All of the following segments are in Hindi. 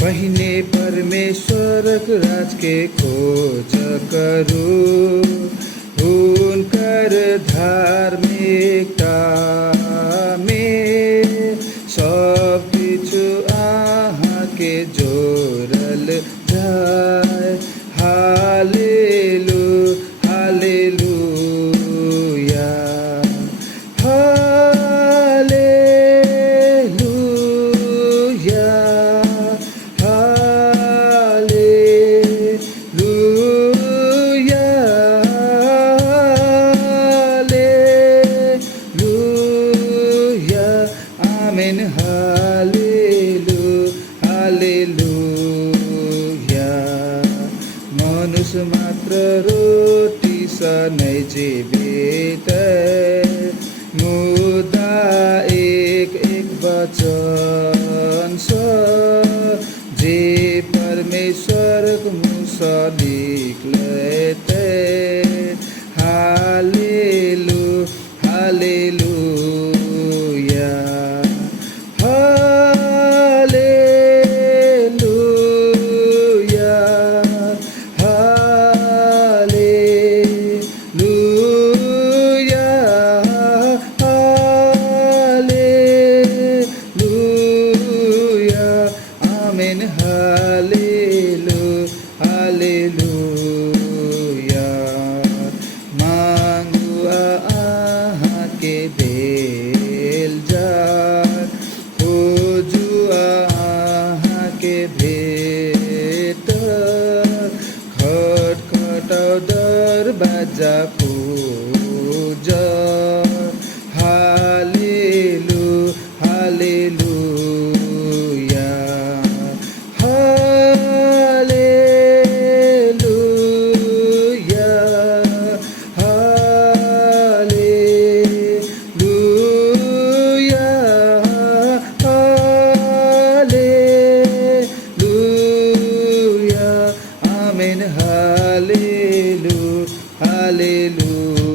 पहिने परमेश्वरक राज के खोज करू, हुनकर धार्मिकता में सब किछु अहाँ के जोड़ल जाय। हालेलू हालेलूया हालेलूया हालेलूया हालेलूया आमेन। हालेलू हालेलूया मनुष्य मात्र रोटी सँ नै जीवित, मुदा एक एक वचन सँ जे परमेश्वरक मुँह सँ निकलैत। हालेलू हालेलूया हालेलूया हालेलूया हालेलूया आमेन। हालेलू हालेलूया मांगू अहाँ के देल जाय, खोजू अहाँ के भेटत, खटखटाउ दरवाजा पूजत। हालेलू हालेलूया हालेलूया हालेलूया हालेलूया आमेन। हालेलू हालेलूया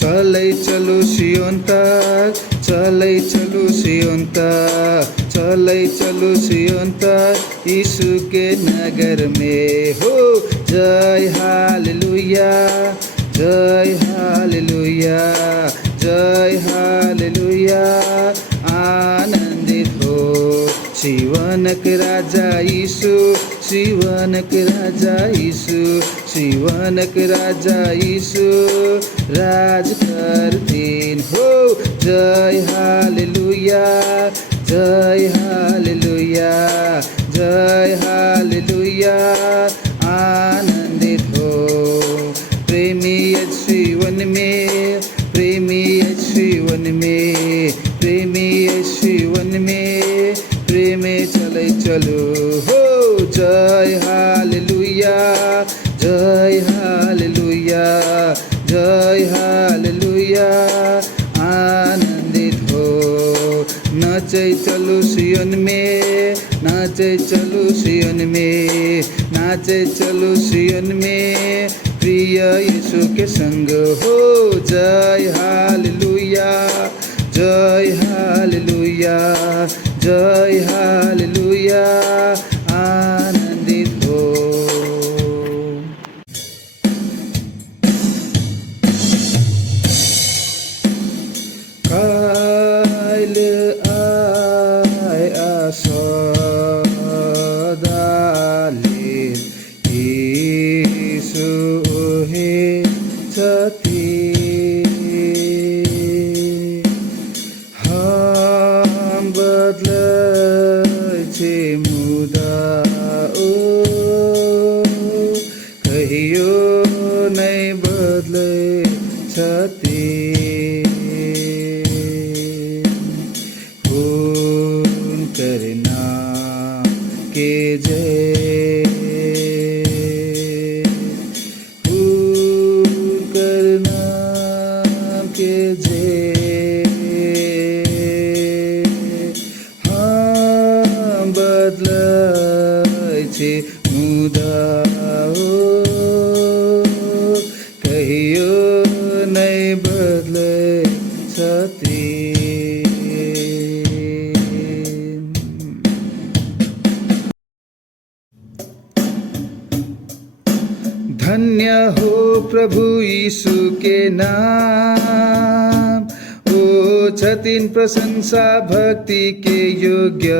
चलै चलू सियोन तक, चलै चलू सियोन तक, चलै चलू सियोन तक, यीशु के नगर में हो। जय हालेलुया जय हालेलुया जय हालेलुया आनंदित हो सियोनक राजा यीशु, सियोनक राजा यीशु, सियोनक राजा यीशु राज करतीन हो। जय हालेलुया जय हालेलुया जय हालेलुया आनंदित हो प्रेमी सियोन में, प्रेमी सियोन में, प्रेमी सियोन में, प्रेम चलै चलू हो। जय हालेलुया जय हालेलुया जय हालेलुया आनंदित हो नाचै चलू सियोन में, नाचै चलू सियोन में, नाचै चलू सियोन में, प्रिय यीशु के संग हो। जय हालेलुया जय हालेलुया जय हालेलुया आनंदित हो। काल आय सदाले यीशु हे छथि बदलै मुदा ओ कहियो नै बदलै छथि हुनकर नाम के जय हुनकर नाम के जय बदलै मुदा ओ कहियो नै बदलै छथि। हो प्रभु यीशु के नाम, ओ छतिन प्रशंसा भक्ति के योग्य।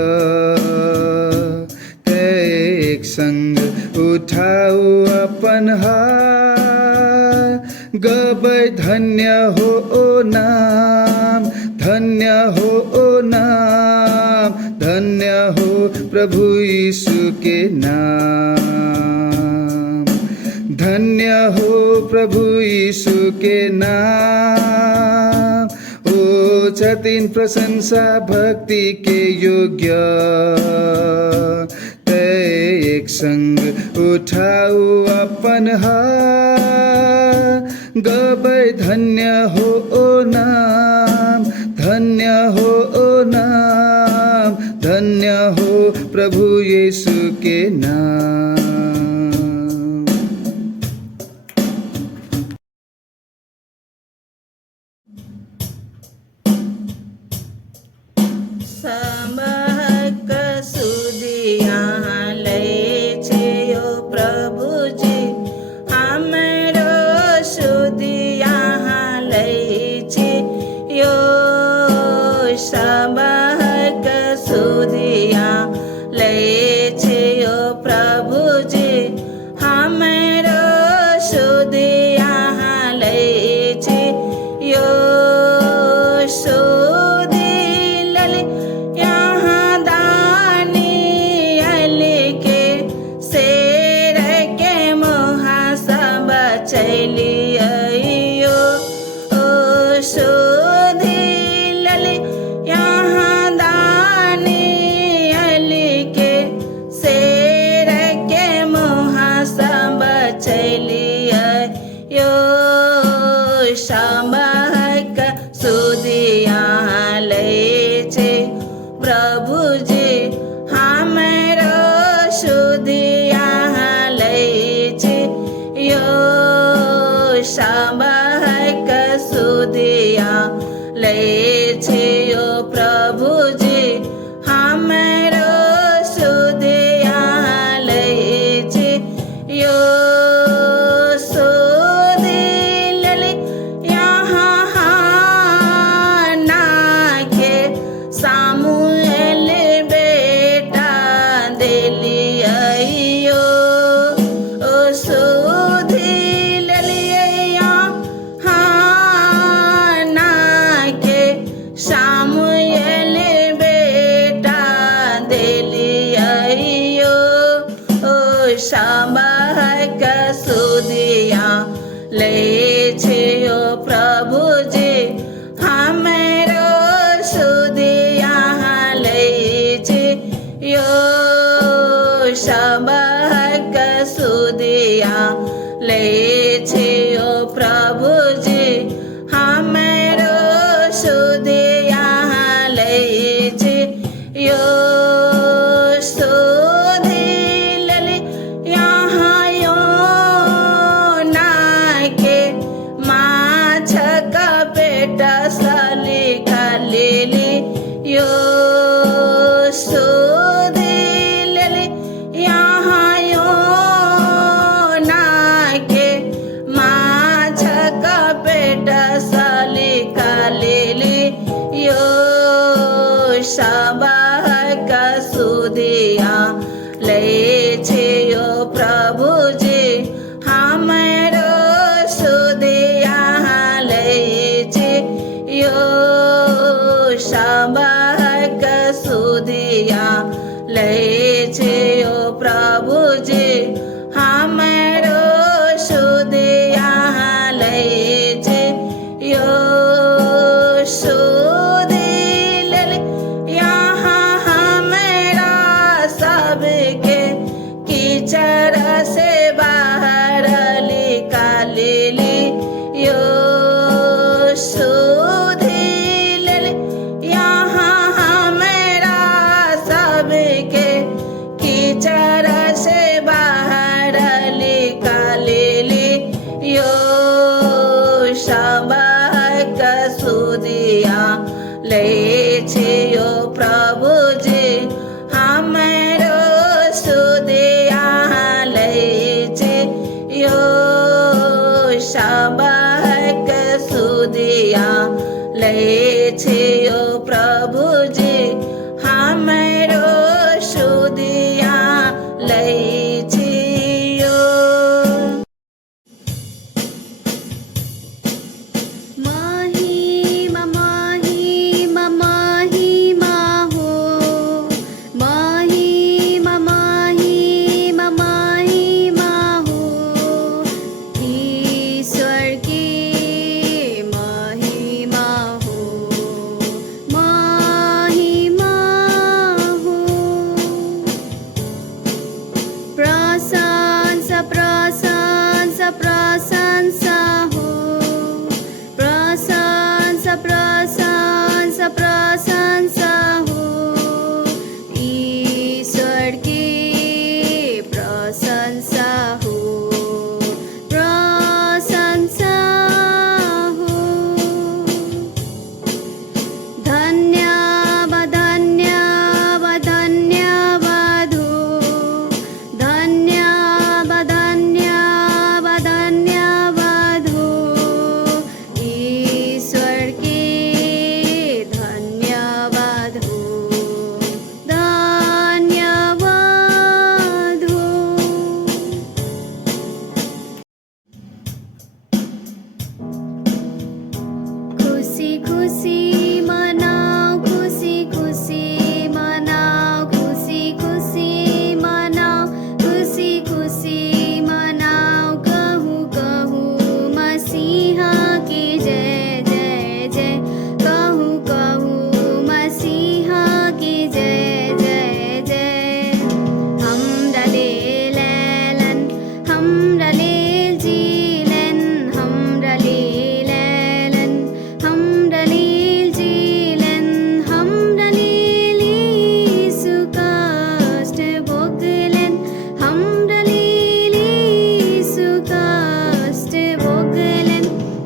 एक संग उठाओ अपन हाथ, गबै धन्य हो ओ नाम, धन्य हो ओ नाम, धन्य हो प्रभु यीशु के नाम, धन्य हो प्रभु यीशु के नाम, ओ छतिन प्रशंसा भक्ति के योग्य। एक संग उठाओ अपन हाथ, गबै धन्य हो ओ नाम, धन्य हो ओ नाम, धन्य हो प्रभु यीशु के नाम। समहक सुदिया लै छे ओ प्रभुजी, हमरो सुदिया लै छे यो। समहक सुदिया लै छे ओ प्रभुजी, हमरो सुदिया लै छे यो। समहक सुदिया लै छे प्रभुजी, हमरो सुदिया लै छे यो। समहक सुदिया लै छे ओ प्रभुजी, हमरो सुदिया लै छे यो। समहक सुदिया लै छे ओ प्रभुजी, हमरो सुदिया लै छे यो। समहक सुदिया लै छे ओ प्रभुजी, हमरो सुदिया लै छे यो। समहक सुदिया लै छे ओ प्रभुजी, हमरो सुदिया लै छे यो। समहक सुदिया लै छे ओ प्रभुजी, हमरो सुदिया लै छे यो। से बाहर निकाली यो। सुधी यहाँ हमरा सबके कीचड़ से बाहर निकाली यो। समहक सुदिया लै छे ओ प्रभुजी, हमरो सुदिया लै छे यो। खुसी मनाऊ खुसी खुसी मनाऊ खुसी खुसी मनाऊ खुसी खुसी मनाऊ कहूँ कहूँ मसीहा की जय जय जय कहूँ कहूँ मसीहा की जय जय जय हाम्रा लेल एलन हाम्रा लेल जिलेन हाम्रा लेल एलन हाम्रा लेल जिलेन हाम्रा लेल यीशु कष्ट भोगलेन हाम्रा लेल यीशु कष्ट भोगलेन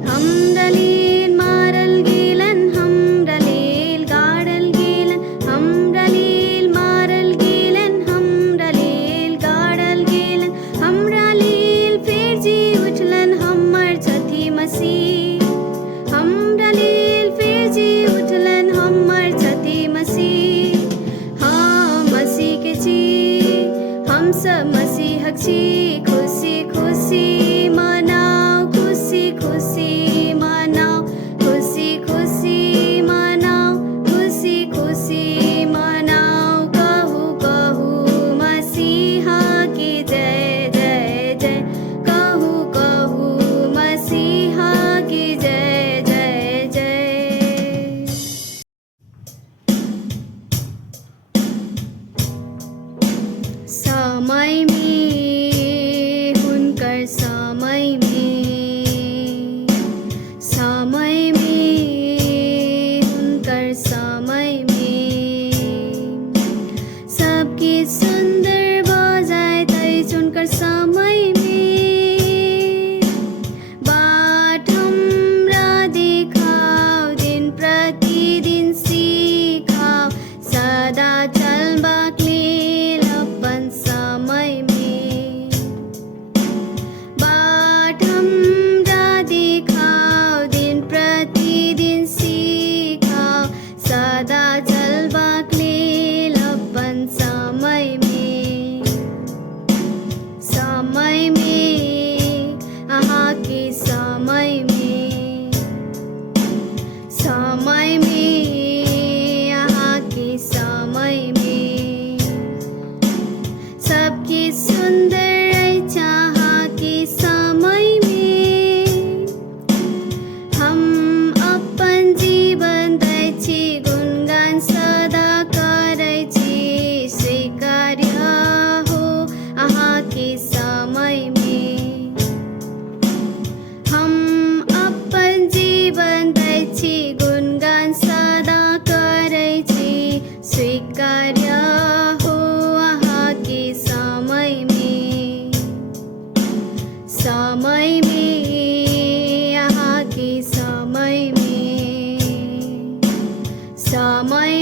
हाम्रा लेल मारल गेलन हाम्रा लेल गाडल गेलन हाम्रा लेल मारल गेलन हाम्रा लेल गाडल गेलन हाम्रा लेल फेर जी उठलन हम्मर छथि मसीह हाम्रा लेल फेर जी उठलन हम्मर छथि मसीह हाँ मसीह के छी हम सब मसीहक छी खुसी खुसी मनाऊ खुसी खुसी मनाऊ खुसी खुसी मनाऊ खुसी खुसी मनाऊ कहूँ कहूँ मसीहा की जय जय जय कहूँ कहूँ मसीहा की जय जय जय समय में हुनकर समय में हुनकर समय में सबके सुंदर बजाय तै हुनकर समय में बाट हमरा देखाओ दिन प्रतिदिन सिखाओ सदा चलबाक लेल अपन समय में बाट हमरा देखाओ दिन प्रतिदिन सिखाओ सदा चलबाक लेल अपन समय में अहाँ के समय में अहाँ के समय में सबके सुंदर अछि अहाँ के समय में हम अपन जीवन दै छी गुणगान सदा करै छी स्वीकार्य हो अहाँ के समय में हम अपन जीवन दै छी गुणगान सदा करै छी स्वीकार्य हो अहाँ के समय में अहाँ के समय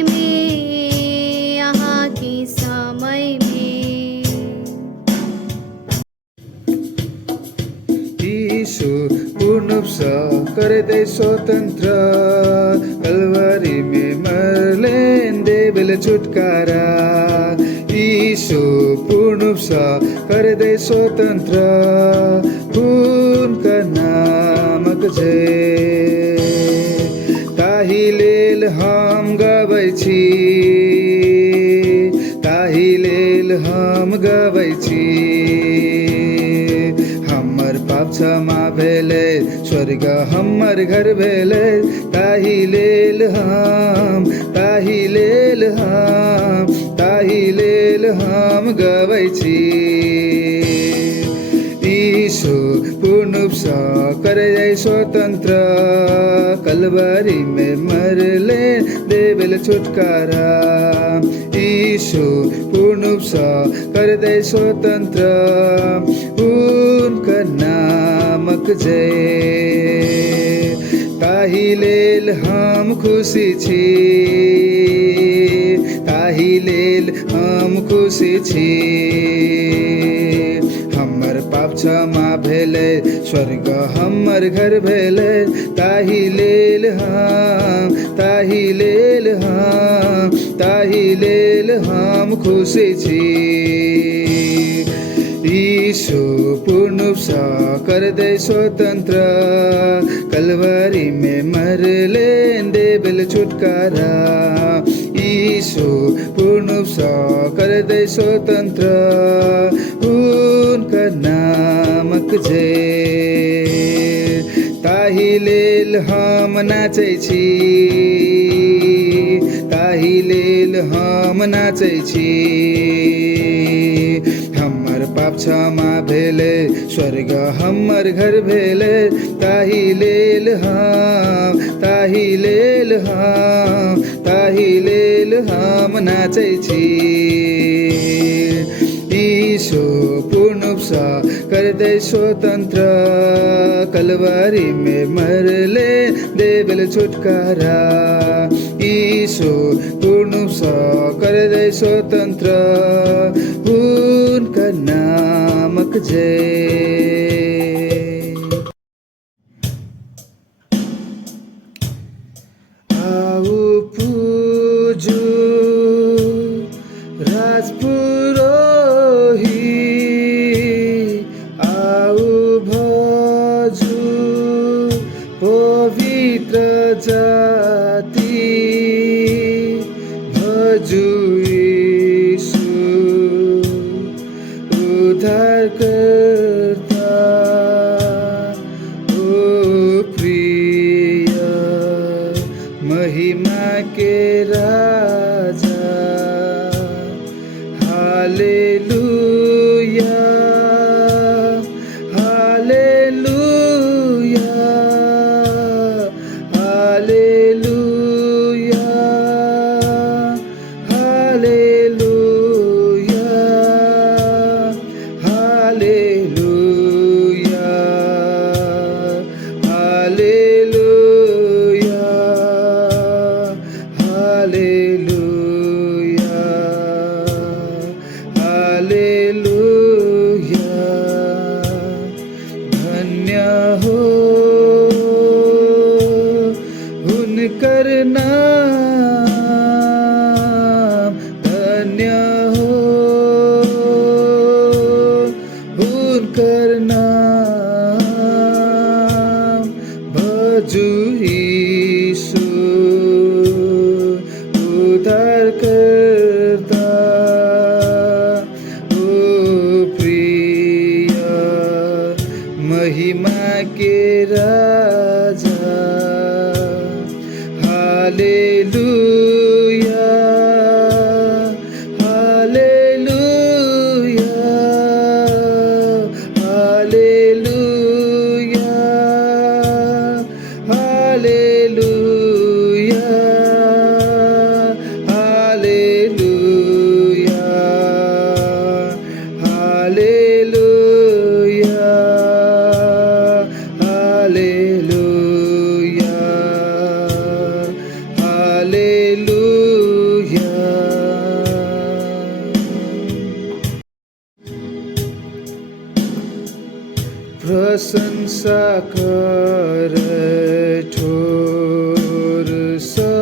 में अहाँ के समय में यीशु पूर्ण रूप से कर दे स्वतंत्र कलवरी में मरलेन देवल छुटकारा यीशु पूर्ण रूप से कर दे स्वतंत्र उनका नामक जय ताहि लेल हम गबै छी ताहि लेल हम गबै छी हमर पाप क्षमा भेलै स्वर्ग हमर घर भेलै ताहि लेल हम गबै छी यीशु पूर्ण रूप से करे स्वतंत्र कलवरी में मरले देवल छुटकारा यीशु पूर्ण रूप से कर दे स्वतंत्र उनका नामक जय ताहि लेल हम खुशी छी ताहि लेल हम खुशी छी हमर पाप क्षमा भेलै स्वर्ग हमर घर भेलै ताहि लेल हम खुशी छी यीशु पूर्ण रूप से कर दे स्वतंत्र, कलवरी में मर ले देवल छुटकारा। यीशु पूर्ण रूप से कर दे स्वतंत्र, उनका नामक जय। ताहि लेल हम नाचै छी, ताहि लेल हम नाचै छी। हमर पाप क्षमा भेले, स्वर्ग हमर घर भेले। ताहि लेल हम, ताहि लेल हम, ताहि लेल हम नाचै छी। यीशु पूर्ण रूप से कर दे स्वतंत्र, कलवरी में मरले देवल छुटकारा। यीशु पूर्ण रूप से कर दे स्वतंत्र, उनका नामक जय। आओ पूजू राजपुरोहित, आओ भजू पवित्र जाति, भजू यीशु उद्धारकर्ता। ओ प्रिय महिमा के राजा, hallelujah, hallelujah, hallelujah, hallelujah, hallelujah, hallelujah, hallelujah, hallelujah. धन्य हो उनकर नाम, धन्य हो उनकर नाम। भजू यीशु उद्धारकर्ता। ओ प्रिय महिमा के राजा, hallelujah, hallelujah, hallelujah, hallelujah, hallelujah, hallelujah, hallelujah, hallelujah. प्रशंसा कर ठोर सा,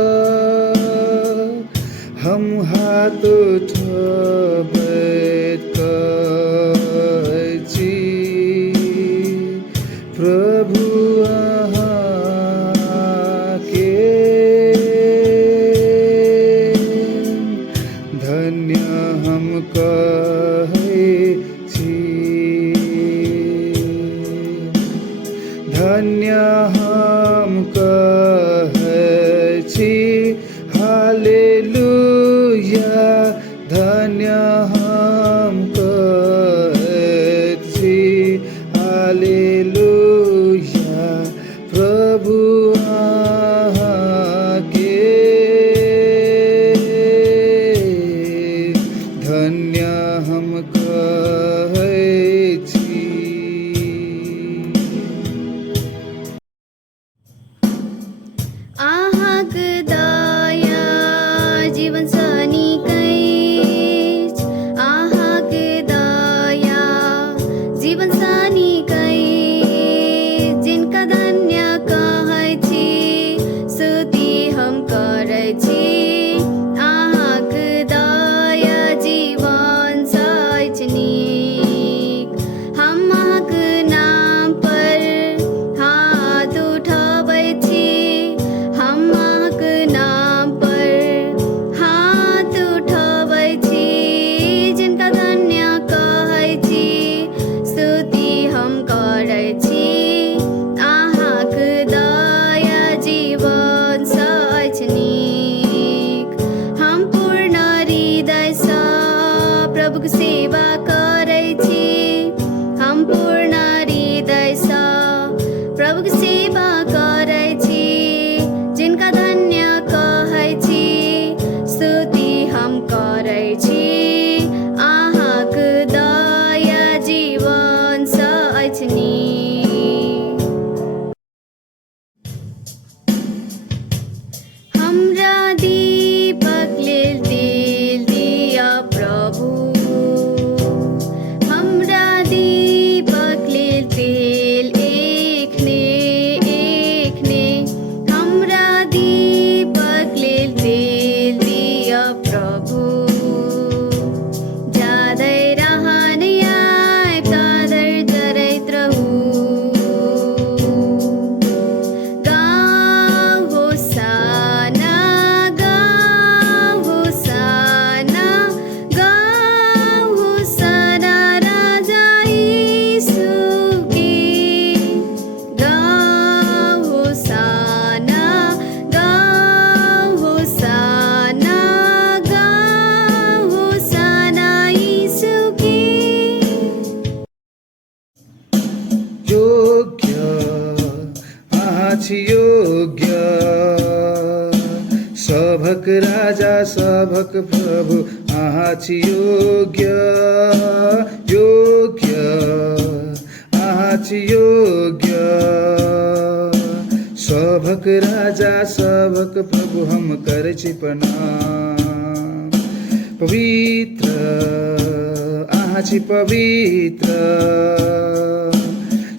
हम हाथ उठबैत कहै छी। प्रभु अहाँके धन्य हम कहै छी। धन्य योग्य सभक राजा सभक प्रभु आहा छि योग्य योग्य आहा छि योग्य सभक राजा सभक प्रभु हम करे छि प्रणाम पवित्र आहा छि पवित्र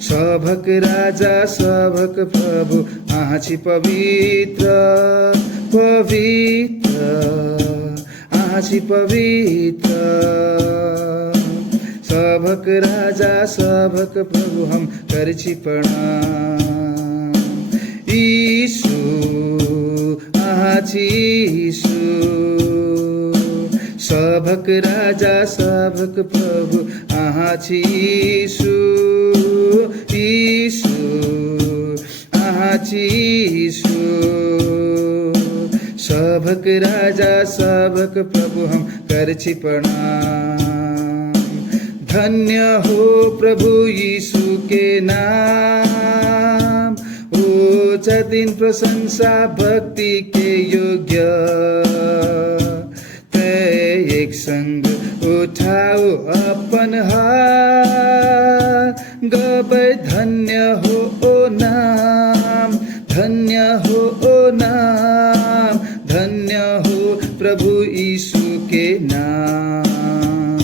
सभक राजा सभक प्रभु आहा छि पवित्र पवित्र आहा छि पवित्र सभक राजा सभक प्रभु हम करे छि प्रणाम यीशु आहा छि यीशु सभक राजा सभक प्रभु आहा छि यीशु यीशु आहा छि यीशु सभक राजा सभक प्रभु हम करे छि प्रणाम धन्य हो प्रभु यीशु के नाम उच्च दिन प्रशंसा भक्ति के योग्य एक संग उठाओ अपन हाथ गबै धन्य हो ओ नाम धन्य हो ओ नाम धन्य हो प्रभु यीशु के नाम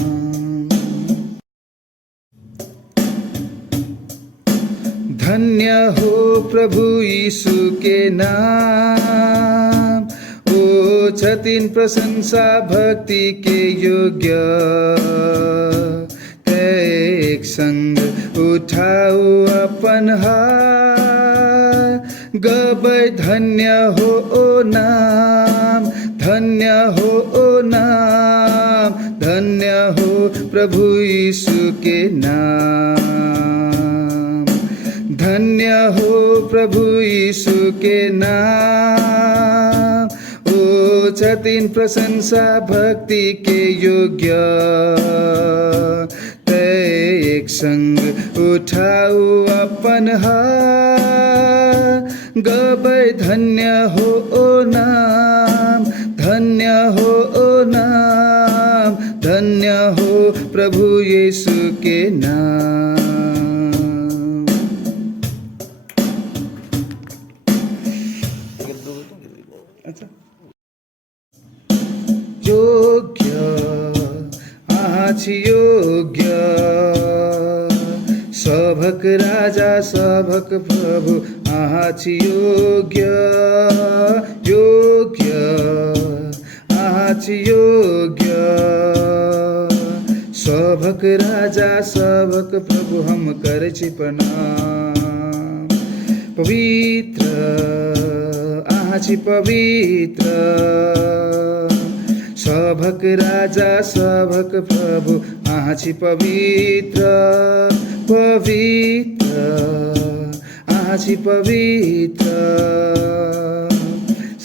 धन्य हो प्रभु यीशु के नाम छतिन प्रशंसा भक्ति के योग्य एक संग उठाओ अपन हाथ गबै धन्य हो ओ नाम धन्य हो ओ नाम धन्य हो प्रभु यीशु के नाम धन्य हो प्रभु यीशु के नाम छतिन प्रशंसा भक्ति के योग्य एक संग उठाओ अपन हाथ गबै धन्य हो ओ नाम धन्य हो ओ नाम धन्य हो प्रभु यीशु के नाम योग्य आहा छि योग्य सभक राजा सभक प्रभु आहा छि योग्य योग्य आहा छि योग्य सभक राजा सभक प्रभु हम करे छि प्रणाम पवित्र आहा छि पवित्र सभक राजा सभक प्रभु आहा छि पवित्र पवित्र आहा छि पवित्र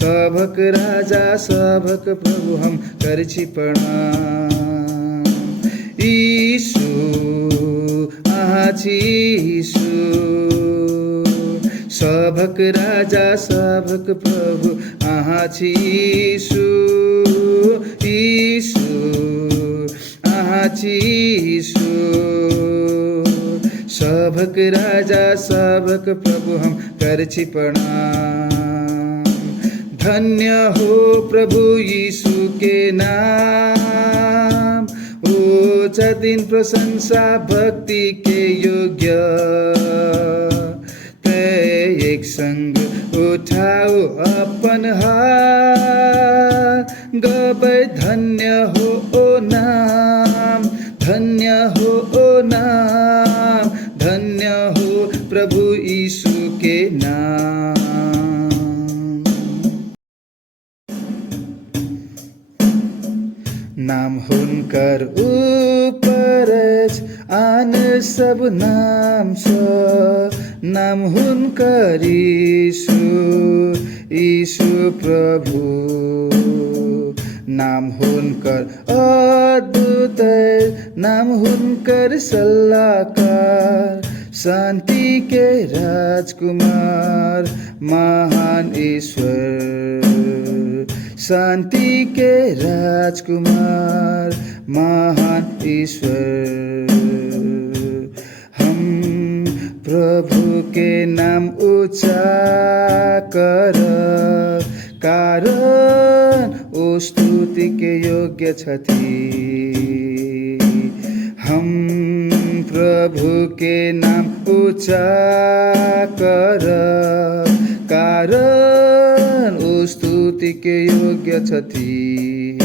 सभक राजा सभक प्रभु हम करे छि प्रणाम यीशु आहा छि यीशु सभक राजा सभक प्रभु आहा छि यीशु यीशु आहा छि यीशु सभक राजा सभक प्रभु हम करे छि प्रणाम धन्य हो प्रभु यीशु के नाम उच्च दिन प्रशंसा भक्ति के योग्य एक संग उठाओ अपन हाथ गबै धन्य हो ओ नाम धन्य हो ओ नाम धन्य हो प्रभु यीशु के नाम नाम हुनकर ऊपर आन सब नाम छ नाम हुनकर यीशु यीशु प्रभु नाम हुनकर अद्भुत नाम हुनकर सल्लाहकार शांति के राजकुमार महान ईश्वर, शांति के राजकुमार, महान ईश्वर। हम प्रभु के नाम ऊंचा कर, कारण ओ स्तुति के योग्य छथि। हम प्रभु के नाम ऊंचा कर, कारण ओ स्तुति के योग्य छथि।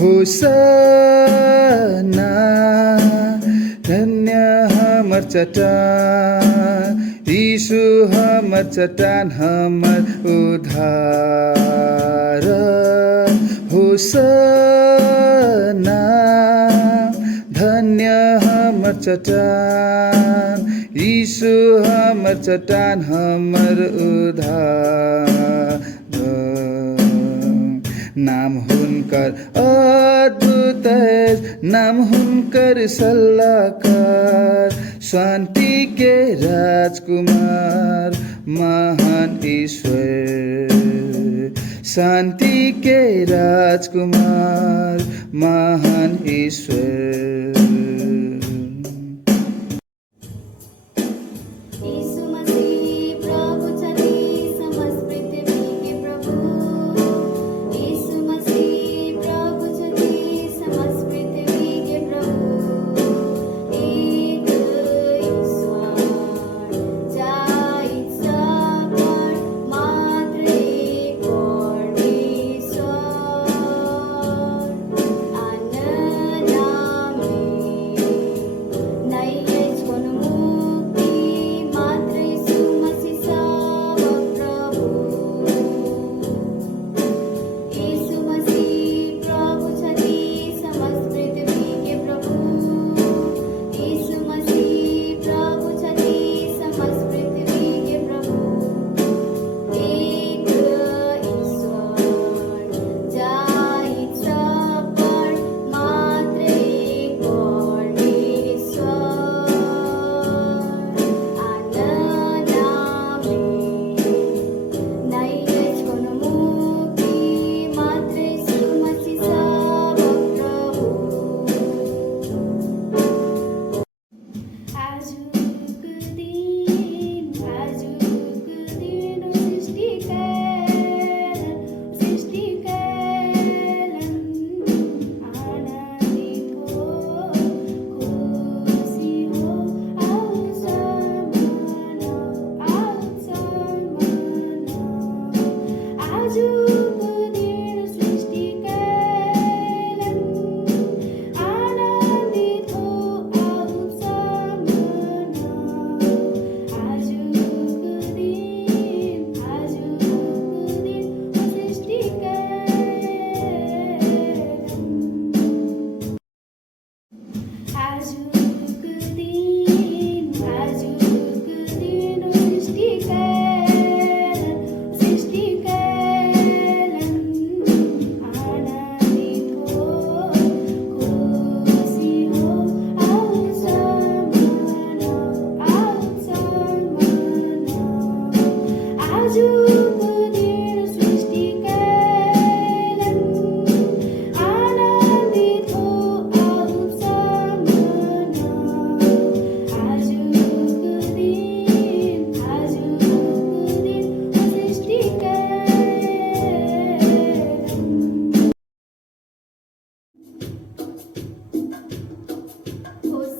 होसना, धन्य हमर चट्टान, यीशु हमर चट्टान, हमर उद्धार। होसना, धन्य हमर चट्टान, यीशु हमर चट्टान, हमर उद्धार। नाम हुनकर अद्भुत, नाम हुनकर सल्लाहकार, शांति के राजकुमार, महान ईश्वर। शांति के राजकुमार, महान ईश्वर। यीशु मसीह प्रभु छथि समस्त पृथ्वी के प्रभु। यीशु मसीह प्रभु छथि समस्त पृथ्वी के प्रभु। एक ईश्वर जाइत सकर, मात्र एक परमेश्वर।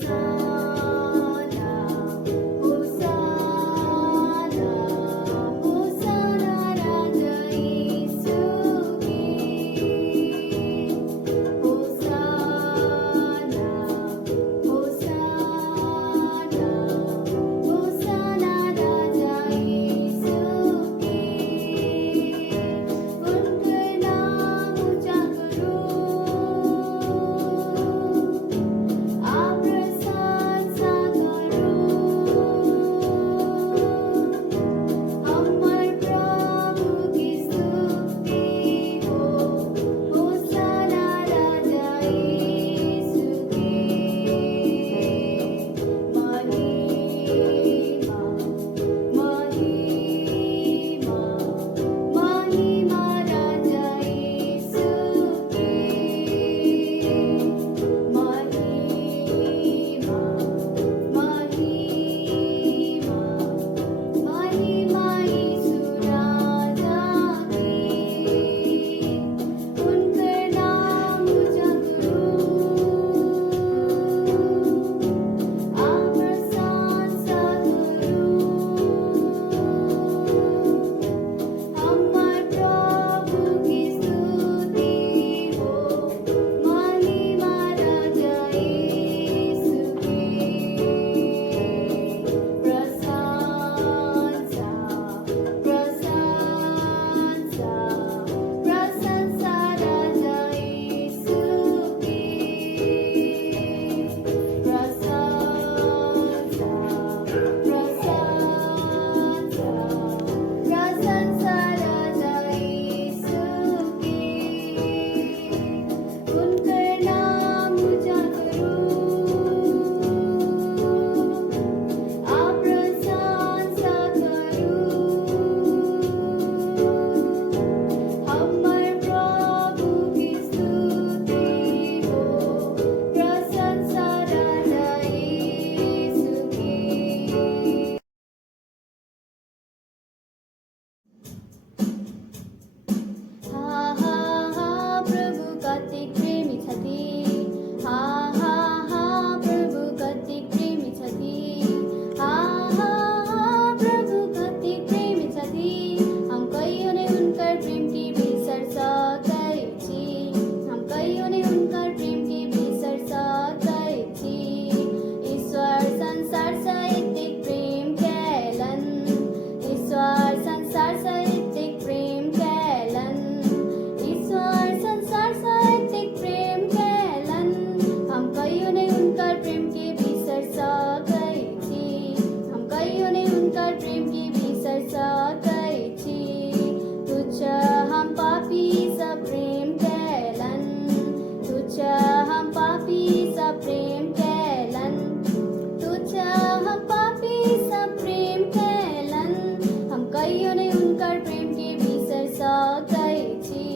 Hosanna, Hosanna, नै उनकर प्रेम के बिसर सकैछि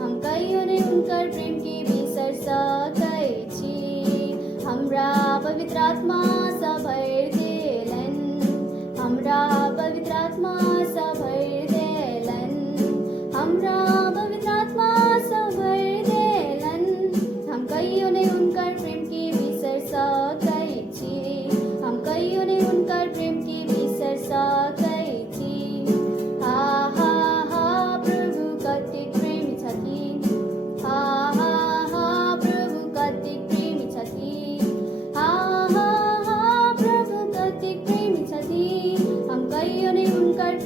हम कहियो नै उनकर प्रेम के बिसर सकैछि हाम्रा पवित्र आत्मा भर देलन हाम्रा पवित्र आत्मा भर देलन हाम्रा पवित्र आत्मा भर देलन हम कहियो नै उनकर प्रेम के बिसर सकैछि हम कहियो नै उनकर प्रेम के बिसर सकैछि हा हा हा प्रभु कति प्रेमी छथि हा हा हा प्रभु कति प्रेमी छथि हा हा हा प्रभु कति प्रेमी छथि हम कहियो नै उनकर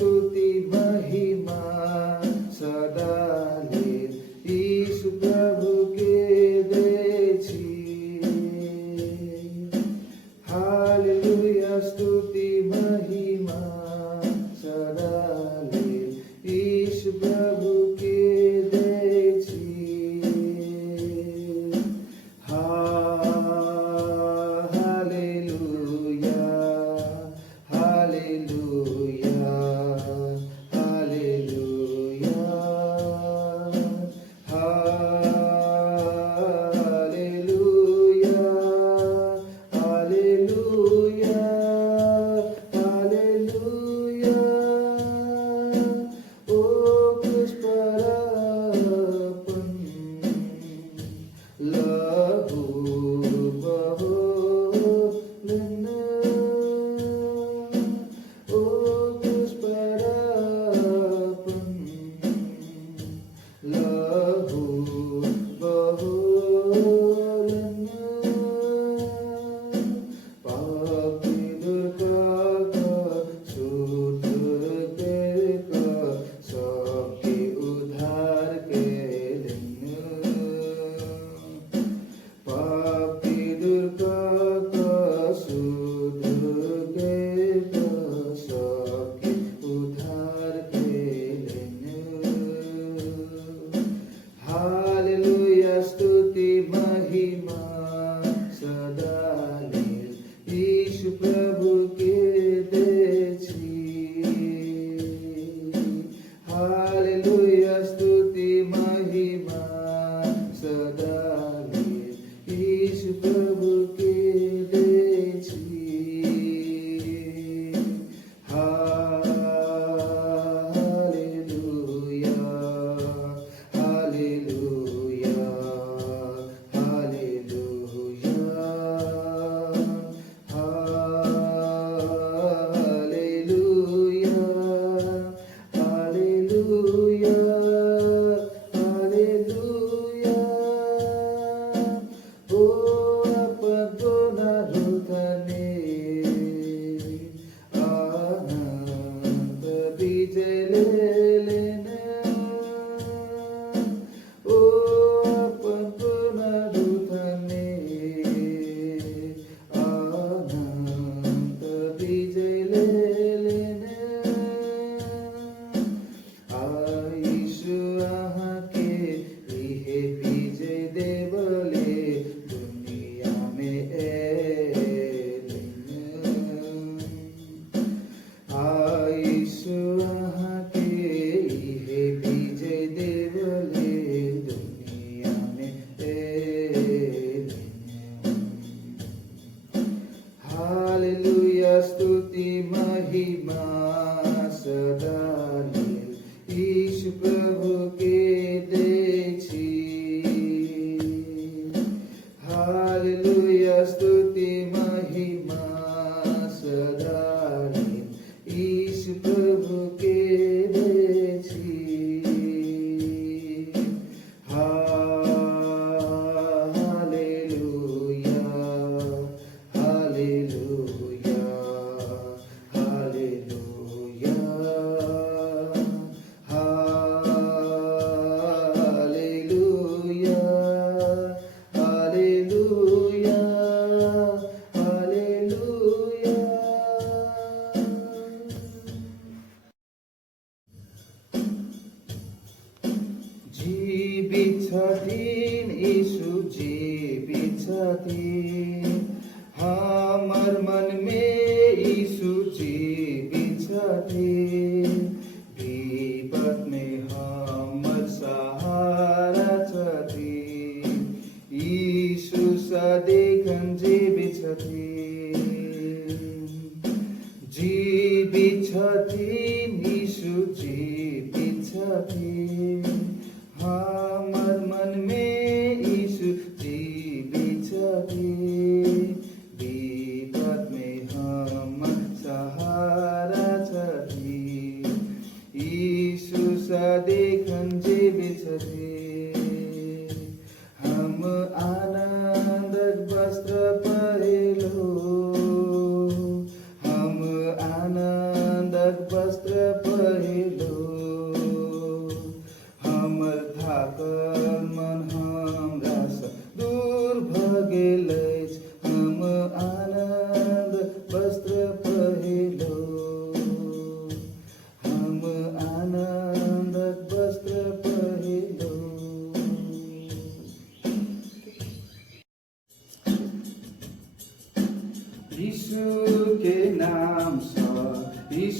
स्तुति महिमा सदाले यीशु प्रभु के देछि हालेलुया स्तुति महिमा सदाले यीशु प्रभु के देछि hallelujah hallelujah hallelujah hallelujah hallelujah hallelujah ओ क्रूस पर अर्पण लहू बहोलन ओ क्रूस पर अर्पण लहू बहोलन पापी दुर्गा शुद्ध करके सबके उद्धार के दिन पापी दुर्गा शुद्ध करके सबके उद्धार के दिन हालेलुया स्तुति महिमा सदाले यीशु प्रभु के देछि हालेलुया स्तुति महिमा सदाले यीशु प्रभु के देछि hallelujah hallelujah hallelujah hallelujah hallelujah hallelujah ओ अपना रुदने आनंद विजय लेने ओ अपना रुदने आनंद विजय लेने यीशु आहाँके इहे विजय देवले दुनिया में यीशु आहाँके इहे विजय देवले दुनिया में हालेलुया स्तुति महिमा सदाले यीशु प्रभु के देछि हालेलुया स्तुति महिमा सदाले यीशु प्रभु के देछि hallelujah hallelujah hallelujah hallelujah hallelujah hallelujah जीवित छथिन यीशु जीवित छथिन हमर मन में यीशु जीवित छथिन विपद में हमर सहारा छथिन यीशु सदिखन जीवित छथिन जीवित छथिन यीशु जीवित छथिन हमर मन में यीशु जीवित छथिन विपद में हमर सहारा छथिन यीशु सदिखन जीवित छथिन हम आनन्दक वस्त्र पहिलो हम आनन्दक वस्त्र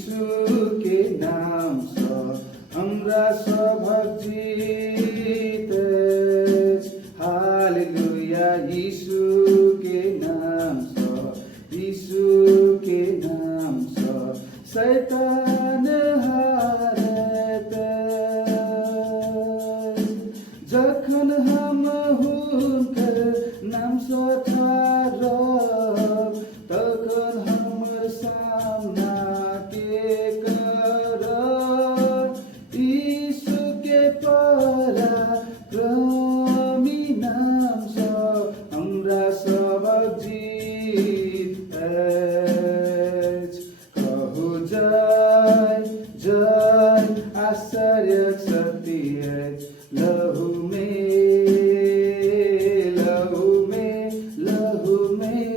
यीशु के नाम सँ हमरा सभक जीत अछि। हालेलुया यीशु के नाम सँ, यीशु के नाम सँ शैतान हारत अछि। जखन हम हुनकर नाम सँ ठाढ़ब, तखन हमर सामना के करब। यीशु के पराक्रमी नाम सँ हमरा सभक जीत अछि। कहू जय जय, आश्चर्यक शक्ति अछि लहू में, लहू में, लहू में।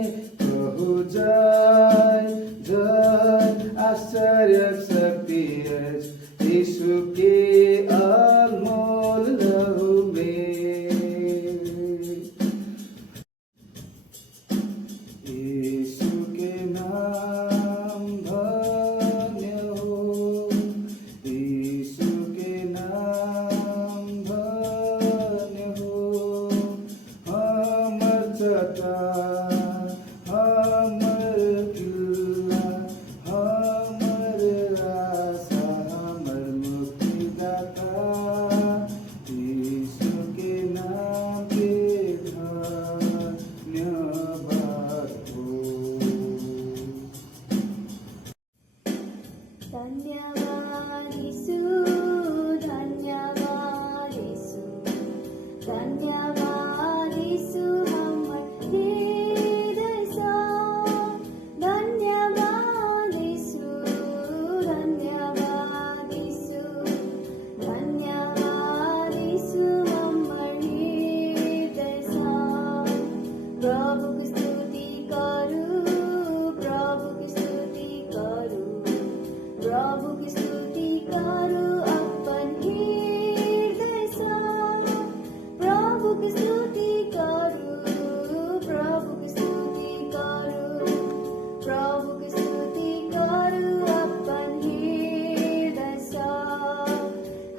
कहू जय जय, आश्चर्यक शक्ति अछि यीशु के अनमोल लहू में। यीशु के नाम धन्य हो, यीशु के नाम धन्य हो। हमर चट्टान, हमर किल्ला, हमर आशा, हमर मुक्तिदाता, यीशु के नाम के धन्यवाद हो। धन्यवाद यीशु, धन्यवाद यीशु, धन्यवाद यीशु हमर हृदय सँ। धन्यवाद यीशु, धन्यवाद यीशु, धन्यवाद यीशु हमर हृदय सँ। प्रभु की स्तुति करू, प्रभु की स्तुति करू, प्रभु की स्तुति करू अपन हृदय सँ। प्रभु की स्तुति करू, प्रभु की स्तुति करू, प्रभु की स्तुति करू अपन हृदय सँ।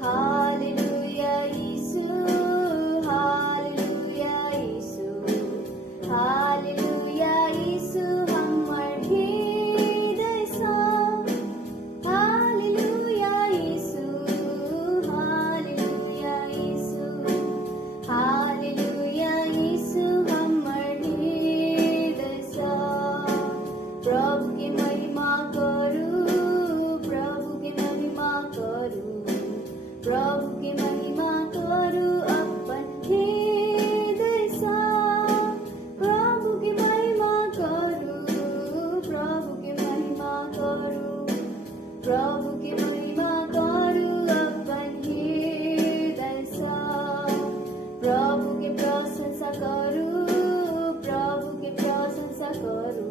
हालेलुया यीशु, हालेलुया यीशु, हालेलुया यीशु हमर हृदय सँ। हालेलुया यीशु, हालेलुया यीशु, हालेलुया यीशु हमर हृदय सँ। प्रभु की महिमा करू, प्रभु की महिमा करू, प्रभु की महिमा करू अपन हृदय सँ। प्रभु की महिमा करू, प्रभु की महिमा करू, प्रभु की महिमा करू अपन हृदय सँ। प्रभु की प्रशंसा करू, प्रभु की प्रशंसा करू,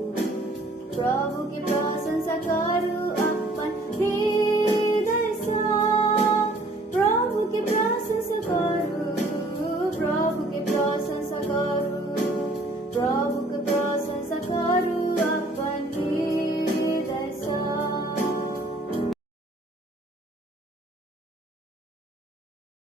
प्रभु की प्रशंसा करू अपन हृदय सँ। प्रभु की प्रशंसा करू।